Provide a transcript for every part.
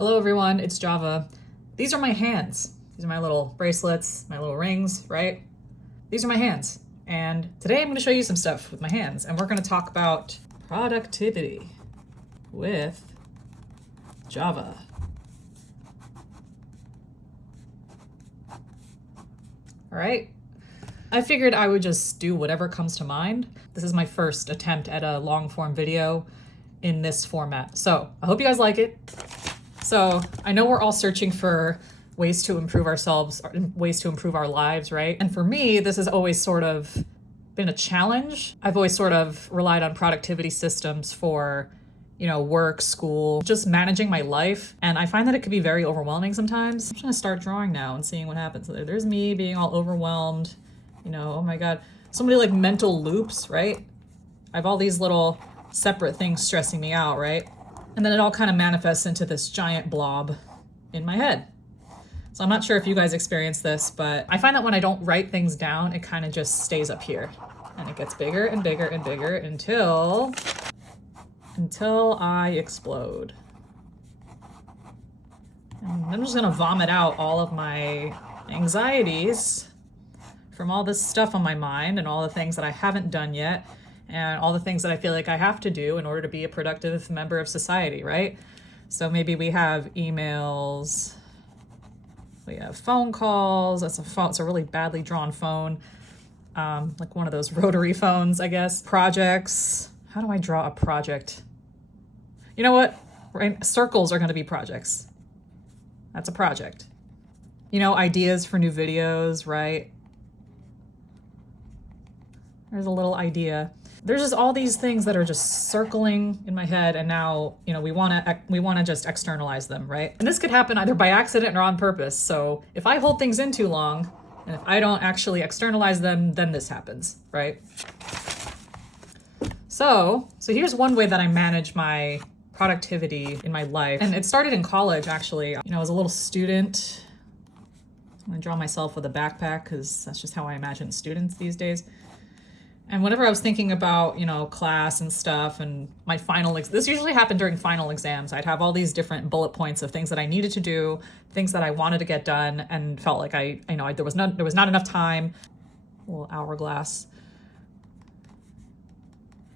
Hello everyone, it's Java. These are my hands. These are my little bracelets, my little rings, right? These are my hands. And today I'm going to show you some stuff with my hands, and we're going to talk about productivity with Java. All right. I figured I would just do whatever comes to mind. This is my first attempt at a long form video in this format. So I hope you guys like it. So I know we're all searching for ways to improve ourselves, ways to improve our lives, right? And for me, this has always sort of been a challenge. I've always sort of relied on productivity systems for, work, school, just managing my life. And I find that it could be very overwhelming sometimes. I'm just gonna start drawing now and seeing what happens. There's me being all overwhelmed, oh my God. So many like mental loops, right? I have all these little separate things stressing me out, right? And then it all kind of manifests into this giant blob in my head. So I'm not sure if you guys experience this, but I find that when I don't write things down, it kind of just stays up here. And it gets bigger and bigger and bigger until I explode. And I'm just gonna vomit out all of my anxieties from all this stuff on my mind and all the things that I haven't done yet, and all the things that I feel like I have to do in order to be a productive member of society, right? So maybe we have emails, we have phone calls. That's a phone, it's a really badly drawn phone, like one of those rotary phones, I guess. Projects. How do I draw a project? You know what? Right? Circles are going to be projects. That's a project. Ideas for new videos, right? There's a little idea. There's just all these things that are just circling in my head, and now, we want to just externalize them, right? And this could happen either by accident or on purpose. So if I hold things in too long, and if I don't actually externalize them, then this happens, right? So here's one way that I manage my productivity in my life. And it started in college, actually. I was a little student. I'm gonna draw myself with a backpack because that's just how I imagine students these days. And whenever I was thinking about, class and stuff and my this usually happened during final exams. I'd have all these different bullet points of things that I needed to do, things that I wanted to get done, and felt like there was not enough time. A little hourglass.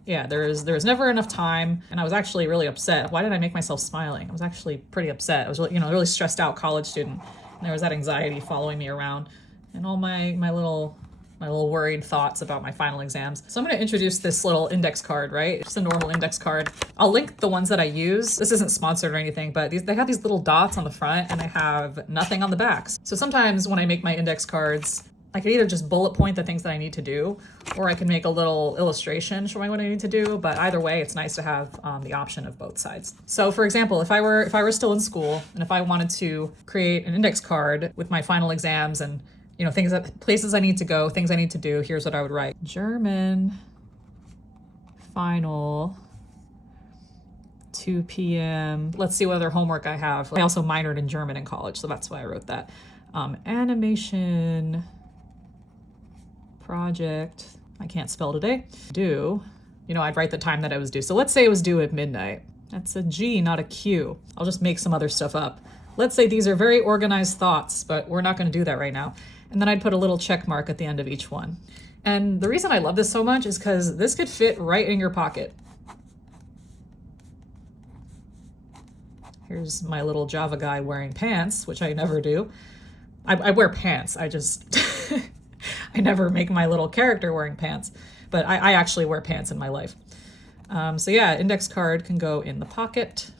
Yeah, there was never enough time, and I was actually really upset. Why did I make myself smiling? I was actually pretty upset. I was really, really stressed out college student, and there was that anxiety following me around, and all my little worried thoughts about my final exams. So I'm going to introduce this little index card, right? Just a normal index card. I'll link the ones that I use. This isn't sponsored or anything, but they have these little dots on the front and they have nothing on the backs. So sometimes when I make my index cards, I can either just bullet point the things that I need to do, or I can make a little illustration showing what I need to do. But either way, it's nice to have the option of both sides. So for example, if I were still in school and if I wanted to create an index card with my final exams and places I need to go, things I need to do, here's what I would write. German final 2 p.m. Let's see what other homework I have. I also minored in German in college, so that's why I wrote that. Animation project, I can't spell today. Due, I'd write the time that it was due. So let's say it was due at midnight. That's a G, not a Q. I'll just make some other stuff up. Let's say these are very organized thoughts, but we're not going to do that right now. And then I'd put a little check mark at the end of each one. And the reason I love this so much is because this could fit right in your pocket. Here's my little Java guy wearing pants, which I never do. I wear pants. I just, I never make my little character wearing pants, but I actually wear pants in my life. So yeah, index card can go in the pocket.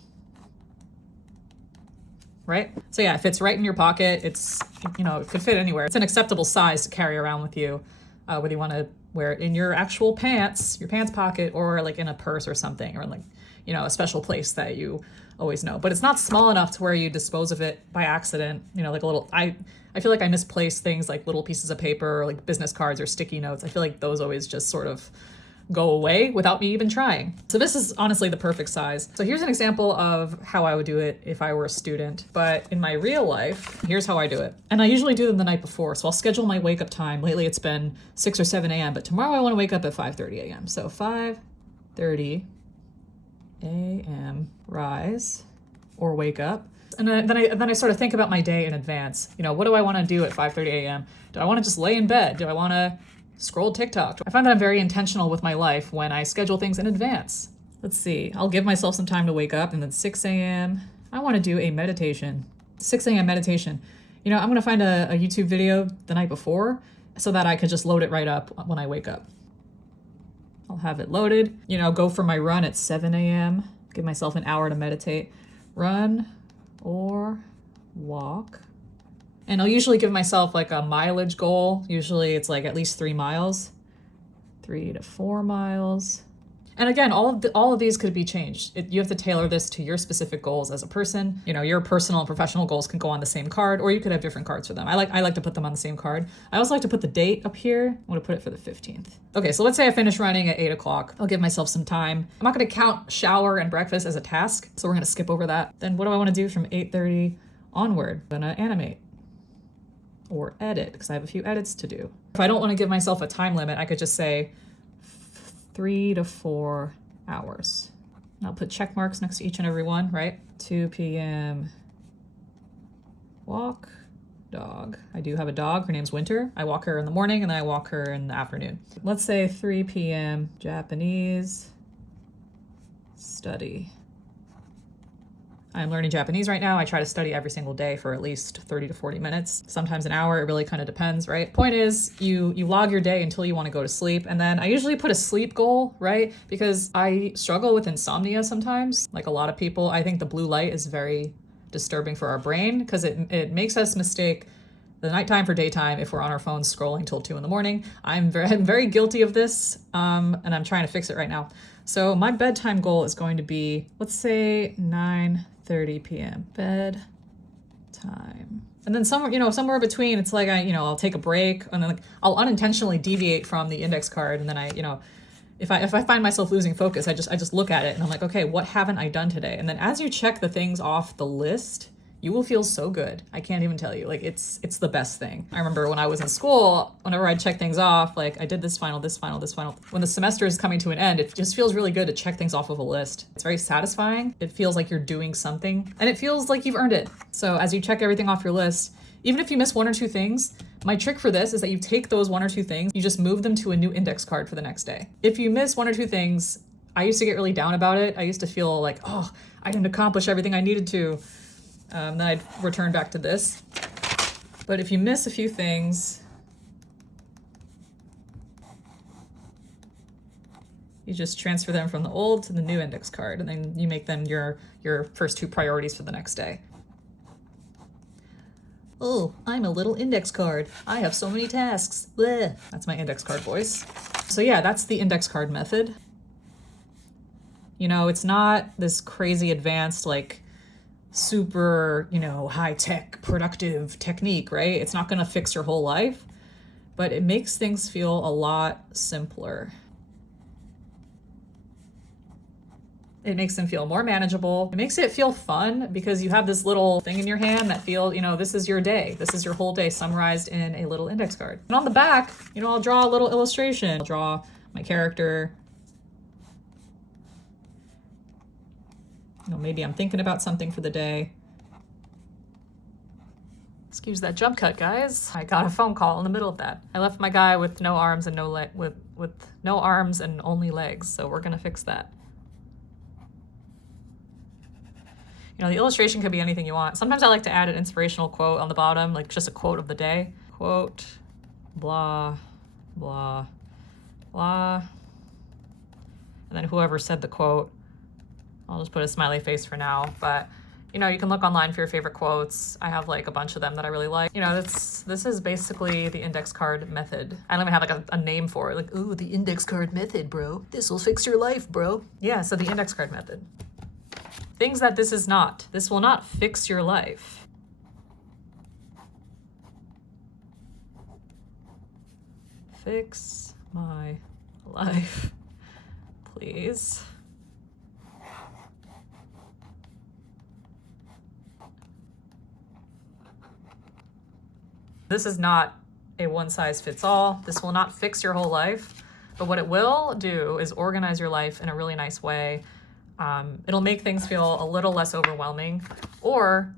Right? So yeah, it fits right in your pocket. It's, it could fit anywhere. It's an acceptable size to carry around with you, whether you want to wear it in your actual pants, your pants pocket, or like in a purse or something, or like, a special place that you always know. But it's not small enough to where you dispose of it by accident, like a little, I feel like I misplace things like little pieces of paper or like business cards or sticky notes. I feel like those always just sort of go away without me even trying. So this is honestly the perfect size. So here's an example of how I would do it if I were a student, but in my real life, here's how I do it. And I usually do them the night before. So I'll schedule my wake up time. Lately it's been 6 or 7 a.m., but tomorrow I want to wake up at 5:30 a.m. So 5:30 a.m. rise or wake up. And then I sort of think about my day in advance. You know, what do I want to do at 5:30 a.m.? Do I want to just lay in bed? Do I want to scroll TikTok? I find that I'm very intentional with my life when I schedule things in advance. Let's see, I'll give myself some time to wake up, and then 6 a.m. I want to do a meditation. 6 a.m. meditation. You know, I'm going to find a YouTube video the night before so that I could just load it right up when I wake up. I'll have it loaded. You know, go for my run at 7 a.m. Give myself an hour to meditate. Run or walk. And I'll usually give myself like a mileage goal. Usually it's like at least 3 miles. 3 to 4 miles. And again, all of these could be changed. You have to tailor this to your specific goals as a person. You know, your personal and professional goals can go on the same card, or you could have different cards for them. I like to put them on the same card. I also like to put the date up here. I'm going to put it for the 15th. Okay, so let's say I finish running at 8 o'clock. I'll give myself some time. I'm not going to count shower and breakfast as a task, so we're going to skip over that. Then what do I want to do from 8:30 onward? I'm going to animate or edit, because I have a few edits to do. If I don't want to give myself a time limit, I could just say 3 to 4 hours. And I'll put check marks next to each and every one, right? 2 p.m. walk, dog. I do have a dog. Her name's Winter. I walk her in the morning and then I walk her in the afternoon. Let's say 3 p.m. Japanese, study. I'm learning Japanese right now. I try to study every single day for at least 30 to 40 minutes, sometimes an hour. It really kind of depends, right? Point is, you log your day until you want to go to sleep. And then I usually put a sleep goal, right? Because I struggle with insomnia sometimes. Like a lot of people, I think the blue light is very disturbing for our brain because it makes us mistake the nighttime for daytime if we're on our phones scrolling till 2 in the morning. I'm very guilty of this, and I'm trying to fix it right now. So my bedtime goal is going to be, let's say 9:30 p.m. bedtime. And then somewhere between, it's like I'll take a break and then like I'll unintentionally deviate from the index card, and then if I find myself losing focus, I just look at it and I'm like, okay, what haven't I done today? And then as you check the things off the list, you will feel so good. I can't even tell you. Like it's the best thing. I remember when I was in school, whenever I'd check things off, like I did this final. When the semester is coming to an end, it just feels really good to check things off of a list. It's very satisfying. It feels like you're doing something and it feels like you've earned it. So as you check everything off your list, even if you miss 1 or 2 things, my trick for this is that you take those 1 or 2 things, you just move them to a new index card for the next day. If you miss 1 or 2 things, I used to get really down about it. I used to feel like, oh, I didn't accomplish everything I needed to. Then I'd return back to this. But if you miss a few things, you just transfer them from the old to the new index card, and then you make them your first 2 priorities for the next day. Oh, I'm a little index card. I have so many tasks. Bleh. That's my index card voice. So yeah, that's the index card method. You know, it's not this crazy advanced, like, super, high-tech, productive technique, right? It's not going to fix your whole life, but it makes things feel a lot simpler. It makes them feel more manageable. It makes it feel fun because you have this little thing in your hand that feels, this is your day. This is your whole day summarized in a little index card. And on the back, I'll draw a little illustration. I'll draw my character. Maybe I'm thinking about something for the day. Excuse that jump cut, guys. I got a phone call in the middle of that. I left my guy with no arms and with no arms and only legs, so we're gonna fix that. The illustration could be anything you want. Sometimes I like to add an inspirational quote on the bottom, like just a quote of the day. Quote, blah, blah, blah. And then whoever said the quote, I'll just put a smiley face for now, but you can look online for your favorite quotes. I have like a bunch of them that I really like. This is basically the index card method. I don't even have like a name for it. Like, ooh, the index card method, bro. This will fix your life, bro. Yeah, so the index card method. Things that this is not. This will not fix your life. Fix my life, please. This is not a one-size-fits-all. This will not fix your whole life, but what it will do is organize your life in a really nice way. It'll make things feel a little less overwhelming, or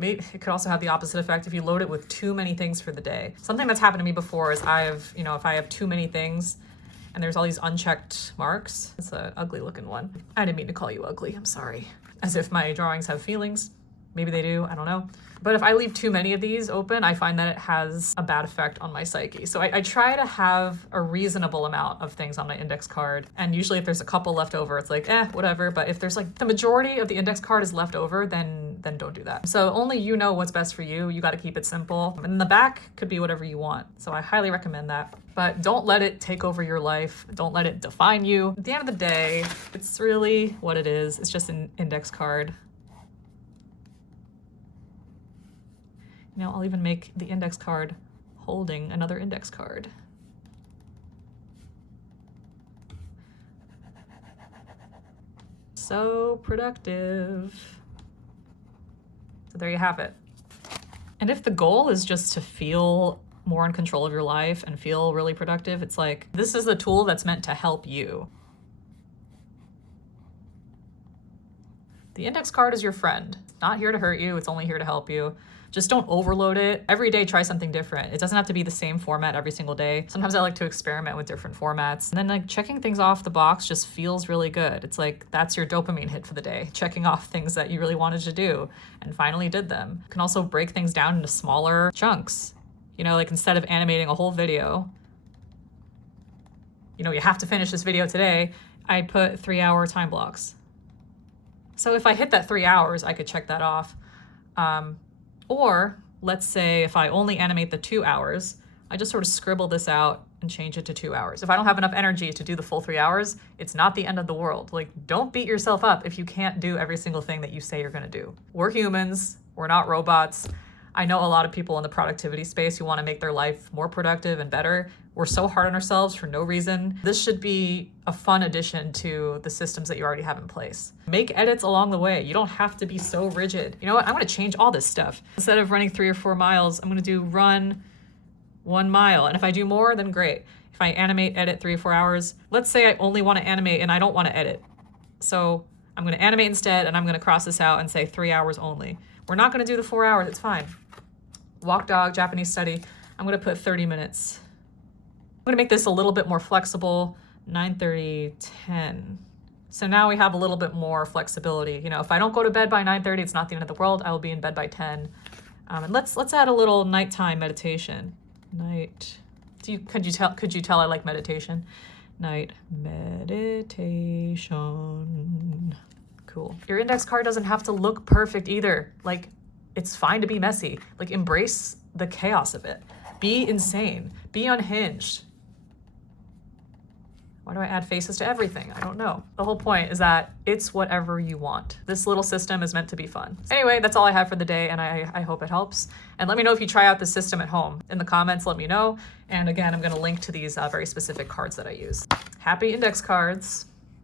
Maybe it could also have the opposite effect if you load it with too many things for the day. Something that's happened to me before is if I have too many things and there's all these unchecked marks. It's an ugly looking one. I didn't mean to call you ugly, I'm sorry. As if my drawings have feelings. Maybe they do, I don't know. But if I leave too many of these open, I find that it has a bad effect on my psyche. So I try to have a reasonable amount of things on my index card. And usually if there's a couple left over, it's like, whatever. But if there's like the majority of the index card is left over, then don't do that. So only you know what's best for you. You got to keep it simple. And the back could be whatever you want. So I highly recommend that. But don't let it take over your life. Don't let it define you. At the end of the day, it's really what it is. It's just an index card. You know, I'll even make the index card holding another index card. So productive. So there you have it. And if the goal is just to feel more in control of your life and feel really productive, it's like, this is a tool that's meant to help you. The index card is your friend. It's not here to hurt you, it's only here to help you. Just don't overload it. Every day, try something different. It doesn't have to be the same format every single day. Sometimes I like to experiment with different formats. And then like checking things off the box just feels really good. It's like, that's your dopamine hit for the day. Checking off things that you really wanted to do and finally did them. You can also break things down into smaller chunks. You know, like instead of animating a whole video, you know, you have to finish this video today, I put 3-hour time blocks. So if I hit that 3 hours, I could check that off. Or let's say if I only animate the 2 hours, I just sort of scribble this out and change it to 2 hours. If I don't have enough energy to do the full 3 hours, it's not the end of the world. Like, don't beat yourself up if you can't do every single thing that you say you're gonna do. We're humans, we're not robots. I know a lot of people in the productivity space who wanna make their life more productive and better. We're so hard on ourselves for no reason. This should be a fun addition to the systems that you already have in place. Make edits along the way. You don't have to be so rigid. You know what? I'm gonna change all this stuff. Instead of running 3 or 4 miles, I'm gonna do run 1 mile. And if I do more, then great. If I animate, edit 3 or 4 hours, let's say I only wanna animate and I don't wanna edit. So I'm gonna animate instead and I'm gonna cross this out and say 3 hours only. We're not gonna do the 4 hours, it's fine. Walk dog, Japanese study, I'm gonna put 30 minutes. I'm gonna make this a little bit more flexible, 9:30, 10. So now we have a little bit more flexibility. You know, if I don't go to bed by 9:30, it's not the end of the world. I will be in bed by 10. And let's add a little nighttime meditation. Could you tell I like meditation? Night meditation. Cool. Your index card doesn't have to look perfect either. Like, it's fine to be messy. Like, embrace the chaos of it. Be insane. Be unhinged. Why do I add faces to everything? I don't know. The whole point is that it's whatever you want. This little system is meant to be fun. Anyway, that's all I have for the day, and I hope it helps. And let me know if you try out this system at home. In the comments, let me know. And again, I'm gonna link to these very specific cards that I use. Happy index cards.